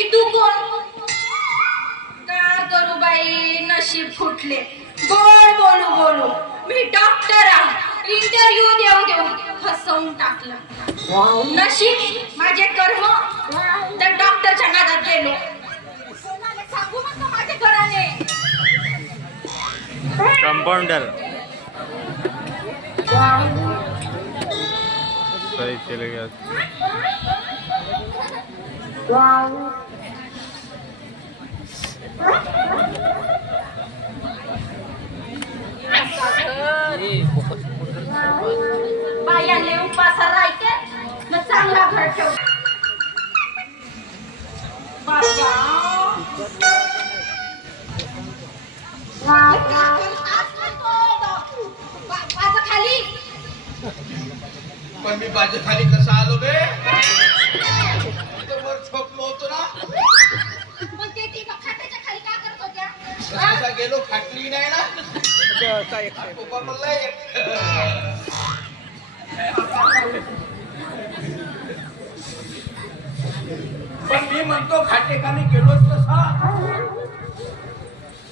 की तू कोण? का करू बाई नशीब फुटले? गोड बोलू बोलू. मी डॉक्टर आहे. इंटरव्ह्यू देऊ देऊ. फसवून टाकलं. नशीब माझे कर्म. तर डॉक्टरच्या नादात गेलो. सांगू नका माझ्या घराने कंपाउंडर सही चले गया. बायाले उपासा राहते. मग चांगला घर ठेव. पण मी बाजे खाली कसा आलो बे? पण मी म्हणतो खाटेखाली गेलोच कसा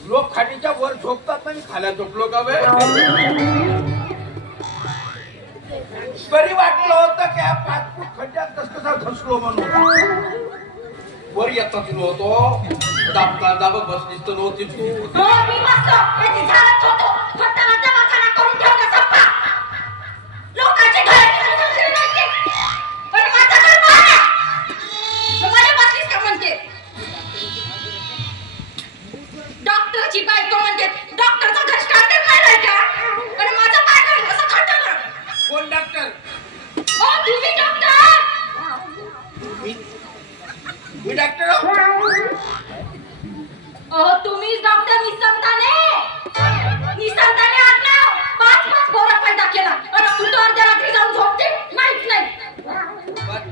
लोक खाटीच्या वर झोपतात ना मी खाल्या झोपलो का वे बरी वाटलं होतं की या पाच फूट खड्ड्यात कस कसा धसलो म्हणून. वर येतात होतो. दाबता दाबत बसलीस तर नव्हती तू.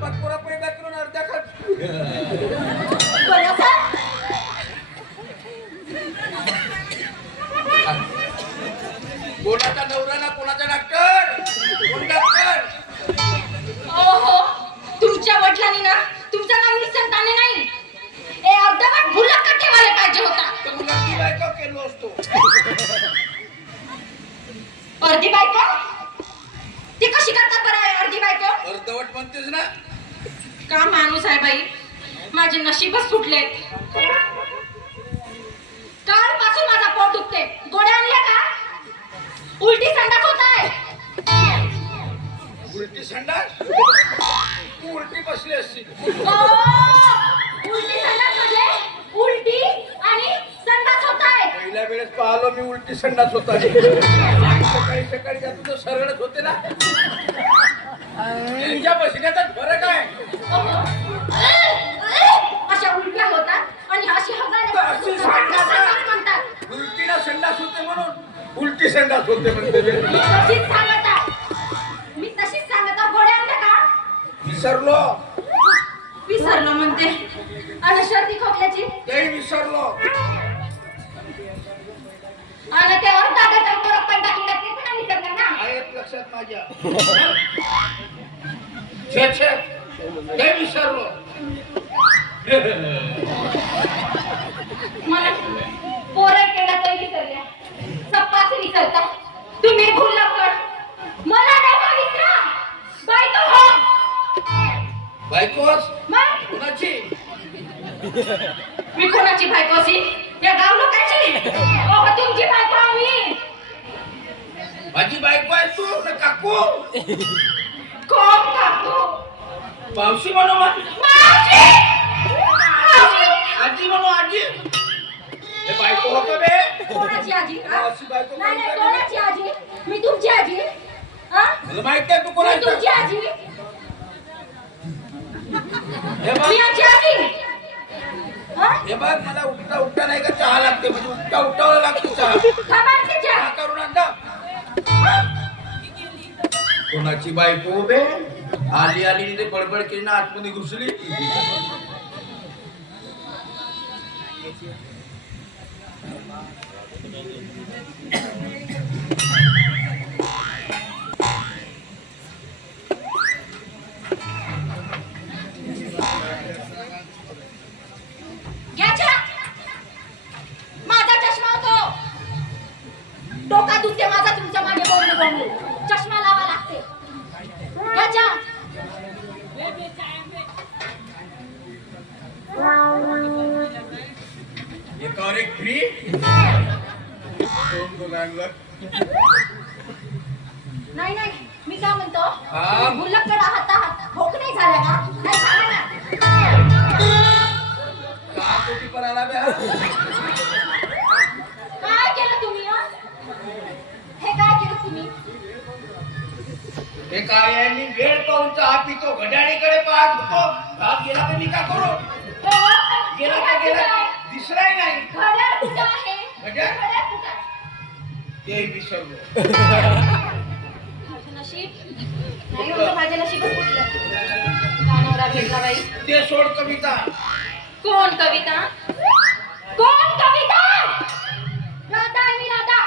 खात बरं सर. कोणाचा नवरा ना कोणाचा डॉक्टर कोण डॉक्टर ओहो तुमच्या वडिलांनी ना तुमचं नाव निसंताने नाही. ए अर्धवट भुलक्का ठेवायला पाहिजे होता. तर मुला ती बायको केलो असतो. अर्धी बायको? ती कशी करतात बरं अर्धी बायको? अर्धवट म्हणतेस ना? का माणूस आहे बाई? माझे नशीबच सुटले कालपासून माझा पोट दुखते गोळ्या आणल्या का? उलटी संडास होत आहे उलटी संडास? तू उलटी बसली असतील ओ, उलटी संडास म्हणजे उलटी आणि संडास होत आहे पहिल्या वेळेस पाहिलो मी उलटी संडास होता. सकाळी सकाळी जातो सरळच होते ना. संडास होते म्हणते मी. तशीच सांगत आहे. मी तशीच सांगत आहे. गोळ्या आणल्या का? विसरलो. विसरलो म्हणते. आणि सर्दी खोकल्याची? तेही विसरलो. आणि त्यावर दादा तर परत पण टाकून टाकते. पण आम्ही करणार ना. आहेत लक्षात माझ्या. छे छे. ते विसरलो. मला पोरं केला तर विसरल्या. विसरता तुम्ही भूल कर मला नाही का विसरा बायको हो. बायकोस मग? कुणाची? मी कोणाची बायको अशी? या गाव लोकांची? अहो तुमची बायको मी माझी बायको आहे तू ना काकू. कोण काकू? मावशी म्हणू मग मावशी! मावशी आजी म्हणू आजी. हे बायको होतं बे. कोणाची आजी? हा? मावशी बायको नाही नाही कोणाची आजी? मी तुमची आजी. हा? मला माहिती आहे तू मी कोणाची तुमची आजी. हे बघ. मी आजी आजी. हा? हे बघ मला उठता उठता नाही का चहा लागते? म्हणजे उठता उठावं लागतो चहा. थांबा की चहा चहा. करून आणला कोणाची बायको बे? आली आली तिथे बडबड केली ना आतमध्ये घुसली. माझा चष्मा होतो. डोका दुखते माझा तुमच्या दोघांवर नाही नाही मी काय म्हणतो हा? मुलक्कड आहात आहात भोक नाही झालं का नाही झालं ना का कोटी पण आला बे हा? काय केलं तुम्ही हं? हे काय केलं तुम्ही हे काय आहे मी वेळ पाहून चहा पितो घड्याळीकडे पाहत होतो रात गेला तर मी का करू हो, हो, गेला घड्याळ का गेला आहे? दिसलाय नाही घड्याळ कुठं आहे घड्याळ? घड्याळ? ते विसरलो नाही होतं माझ्या नशीबच फुटलं कानावरा भेटला बाई. ते सोड कविता. कोण कविता? कोण कविता? राधा आहे मी राधा.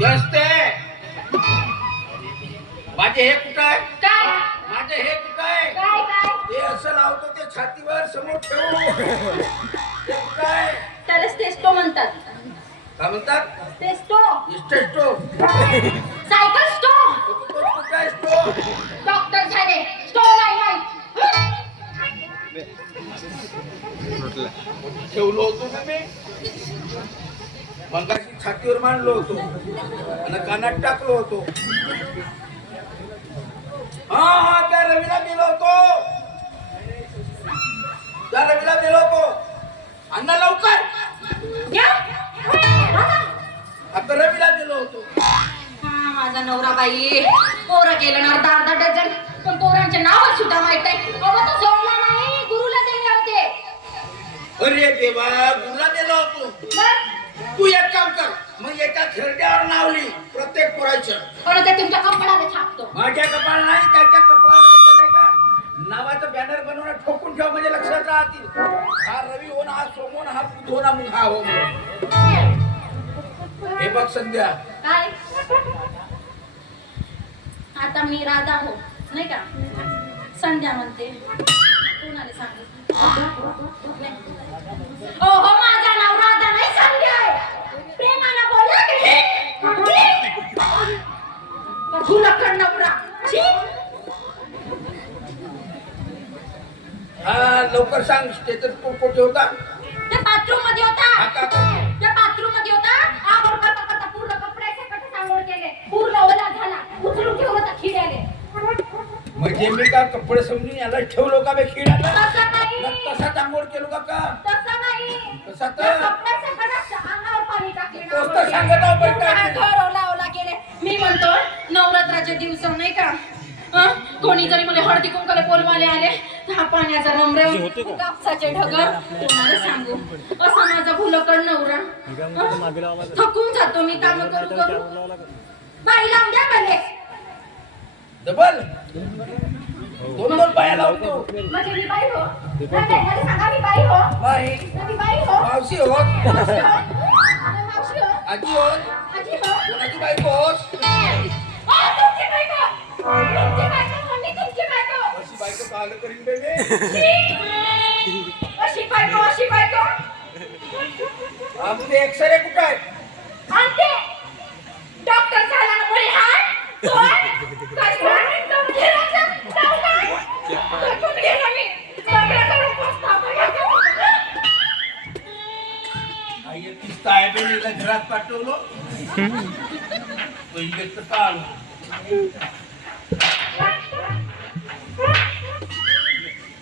तेच ते माझे हे कुठं आहे? काय? माझे हे कुठं आहे? काय काय? ते असं लावतो ते छातीवर समोर ठेवू ते कुठं आहे? त्याला स्टेस्टो म्हणतात. काय म्हणतात? सायकल स्टो तो कुठं आहे स्टो डॉक्टर झाले. स्टो नाही माहीत सुटला ठेवलो होतो ना मी? मगाशी छातीवर मांडलो होतो. आणि कानात टाकलो होतो. हा हा त्या रवीला दिलो होतो. त्या रवीला दिलो होतो. अण्णा लवकर. या. आता रवीला दिलो होतो. हा, माझा नवरा बाई पोरं केलं ना अर्धा अर्धा डझन. पण पोरांचे नाव सुद्धा माहीत आहे अहो तो जोडला नाही गुरुला दिले होते. अरे देवा गुरुला दिलो होतो. मग? तू एक काम कर मग एका खेरड्यावर नावली प्रत्येक पोराचं. पण ते तुमच्या कपडाला छापतो. माझ्या कपाळ नाही त्याच्या कपाळावर नाही का? नावाचं बॅनर बनवून ठोकून ठेव म्हणजे लक्षात राहतील. हा रवी हो ना हा सोमोन हा बुध हो ना मग हा हो म्हणून. हे बघ संध्या. काय? आता मी राधा हो नाही का? संध्या म्हणते. कोणाला सांगितलं. ओ हो माझा नाव राधा नाही संध्या आहे. प्रेमानं बोला की नवरा. हा लवकर सांग स्टेटस कुठे होता बाथरूममध्ये होता हा का का? त्या बाथरूममध्ये होता आंघोळ करता करता पूर्ण कपड्याचे कट आंघोळ केले पूर्ण ओला झाला उचलून ठेवलं तर खिड्याने म्हणजे मी का कपडे समजून याला ठेवलो का बे खिडाला तसं नाही. आंघोळ केलो का का? तसं नाही. तसा तर? त्या कपड्याचे कडक अंगावर पाणी टाकले ना तोच तर सांगत आहो बाई काय ते. घर ओला ओला केले. मी म्हणतो नवरात्राच्या दिवस नाही का? हं? कोणी जरी मला हळदी कुंकाला बोलवाले आले तर हा पाण्याचा रमरम कापसाचे ढगर कोणाला सांगू असा माझा भुलकड नवरा. हं? थकून जातो मी काम करू करू. बाई लावून द्या मले. डबल दोन दोन पाया म्हणजे मी बाई हो नाही, नाही, नाही, सांगा मी बाई हो बाई मी बाई हो मावशी होत मावशी हो. मावशी हो. आजी आजी हो. कोणाची बायको होत ओ, तुमची बायको. तुमची बायको म्हणजे तुमची बायको. अशी बायको पाहिलं करीन बे मी छी. अशी बायको, अशी बायको. आमचे एक्सरे कुठं आहे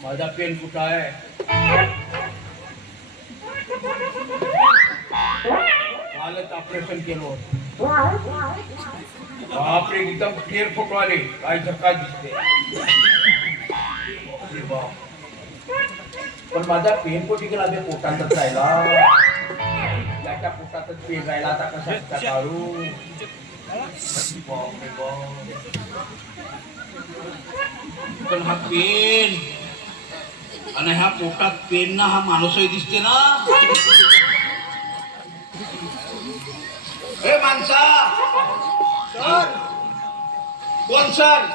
माझा पेन कुठं आहे कालच ऑपरेशन केलं होतं बापरे एकदम क्लिअर फ़ोटो आले। काय झक्का दिसते पण माझा पेन कोटी गेला बे पोटातच जायला। त्याच्या पोटातच पेन राहिला आता कसा काढू. पण हा पेन. आणि ह्या पोटात पेन ना हा माणूसही दिसते ना. हे माणसा! सर! कोण सर?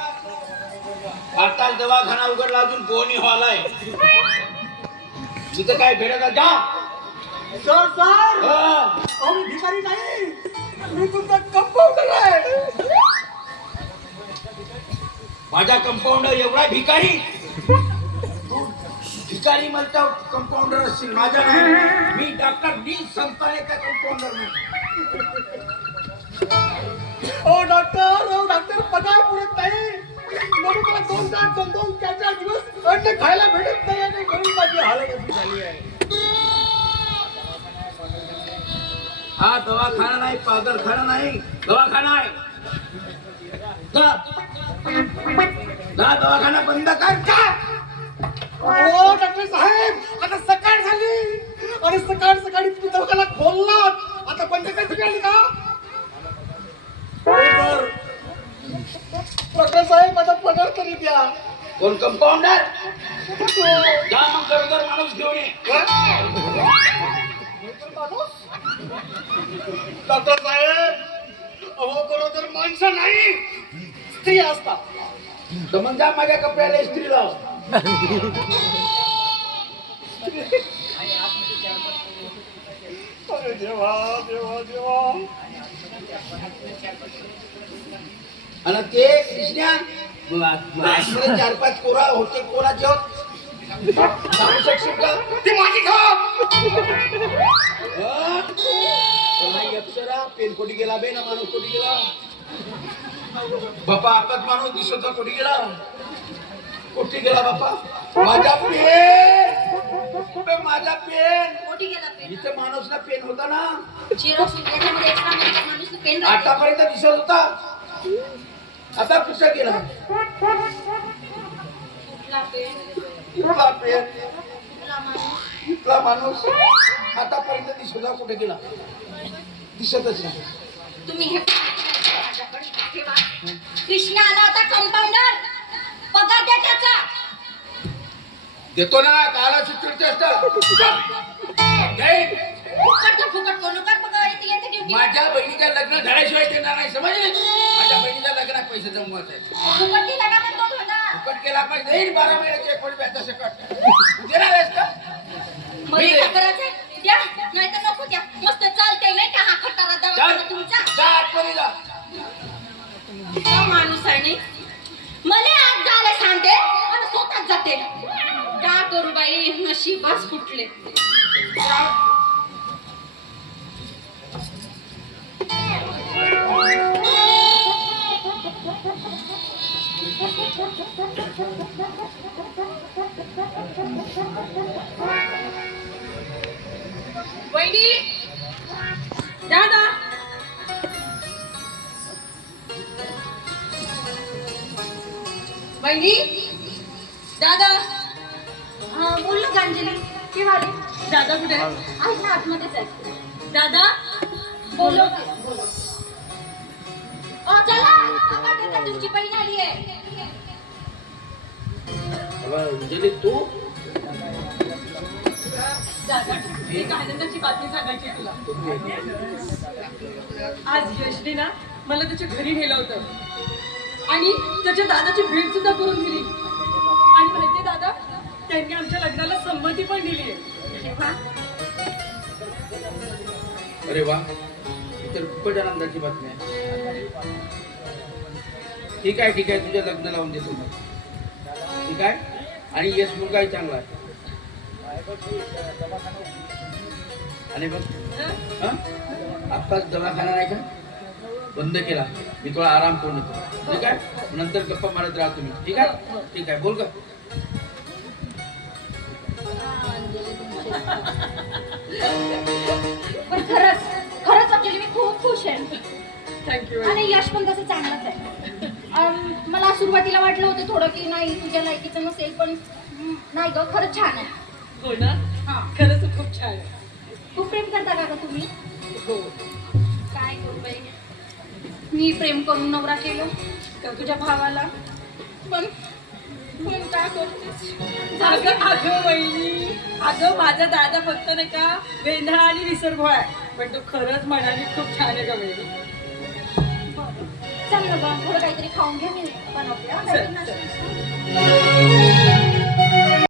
आता दवाखाना उघडला अजून कोणी व्हालाय तिथं काय भेटत जा! Sir sir! अहो मी भिकारी नाही. मी तुमचा कंपाऊंडर आहे. माझा कंपाऊंडर एवढा भिकारी? तू भिकारी म्हणता कंपाऊंडर असतील माझा नाही. मी डॉक्टर डी संतानेचा कंपाऊंडर कंपाउंडर ओ डॉक्टर ओ डॉक्टर पगार पुरत नाही. म्हणून दोन चार दोन दोन चार चार दिवस अन्न खायला भेटत नाही आणि म्हणून माझी हालत अशी झाली आहे. हा दवाखाना नाही पागलखाना नाही. दवाखाना आहे. जा. जा दवाखाना बंद कर. का ओ डॉक्टर साहेब आता सकाळ झाली. आणि सकाळ सकाळी तुम्ही दवाखाना खोललात. आता बंद वेळ आली का? हो. डॉक्टर साहेब आता पगार तरी द्या. कोण कंपाऊंडर जा मग गरोदर माणूस घेऊन ये. डॉक्टर साहेब अहो बरोबर माणसं नाही. स्त्री असतात. तर मग जा माझ्या कपड्याला इस्त्री लाव. अरे देवा देवा देवा. आणि ते कृष्णा चार पाच कोरा होते कोरा होत सांगू शकशील का? ती माझी खा नाही पेन कोटी गेला बे ना माणूस कोटी गेला? बापा आपत माणूस दिसत कोटी गेला? कोटी गेला बापा? माझा पेन! माझा पेन! मोठी गेला पेन? इथे माणूसला पेन होता ना? झेरॉक्स याच्यामध्ये एक्स्ट्रा मध्ये माणूस पेन राहते. आतापर्यंत दिसत होता. आता कुठं गेला? कुठला पेन? कुठला इथला माणूस आतापर्यंत होता कुठे गेला? दिसतच नाही. तुम्ही हे माझ्याकडे ठेवा. कृष्ण आला होता कंपाऊंडर पगार द्या त्याचा. देतो ना काला. फुकटचं फुकट पगार येते येते ड्युटी माझ्या बहिणीचं लग्न झाल्याशिवाय देणार नाही समजले? माझ्या बहिणीच्या लग्नात पैसे जमवायचे फुकट दिला का मग दोन हजार फुकट केला पाहिजे. बारा महिन्याचे एक कोटी व्याजा सकट देणार आहेस का? मध्ये काय करायचंय? द्या नाही तर नको द्या. मस्त चालते नाही का हा खटारा दवाखाना तुमचा? हा माणूस आहे मला आज जायला सांगते आणि स्वतःच जाते. का करू बाई? नशीबच फुटले. वहिनी. दादा. वहिनी. दादा. हा बोल ना गांजली केव्हा आली दादा कुठे? आहे ना आतमध्येच आहे. दादा. बोलो बोलो. ओ चला तुमची बहीण आली आहे. अंजली तू? एक आनंदाची बातमी सांगायची तुला. आज यशने ना मला त्याच्या घरी नेलं होतं. आणि त्याच्या दादाची भेट सुद्धा करून दिली. आणि माहितीये दादा त्यांनी आमच्या लग्नाला संमती पण दिली आहे अरे वा. तर खूपच आनंदाची बातमी आहे. ठीक आहे ठीक आहे. तुझं लग्न लावून देतो ठीक आहे? आणि यश मुलगाही चांगला आहे. आणि मग? हं? आत्ताच दवाखाना नाही का? बंद केला. मी थोडा आराम करून येतो. ठीक आहे? नंतर गप्पा मारत राहा तुम्ही. ठीक आहे? ठीक आहे. बोल का पण खरंच खरंच आपल्याला मी खूप खुश आहे. थँक्यू आणि यश पण तसं चांगलंच आहे. मला सुरुवातीला वाटलं होतं थोडं की नाही तुझ्या लायकीचं नसेल पण नाही ग खरंच छान आहे. हो ना? हा. खरंच खूप छान. आहे खूप प्रेम करता का तुम्ही? हो. काय करू बाई? मी प्रेम करून नवरा केलं का तुझ्या भावाला. पण पण काय करतेस? अगं अगं वहिनी अगं माझा दादा फक्त नाही का वेंधळा आणि विसरभोळ आहे. पण तू खरंच म्हणाली खूप छान आहे का वहिनी. चल ना बा थोडं काहीतरी खाऊन घे मी. बनवते हा, काहीतरी चल, नाश्ता.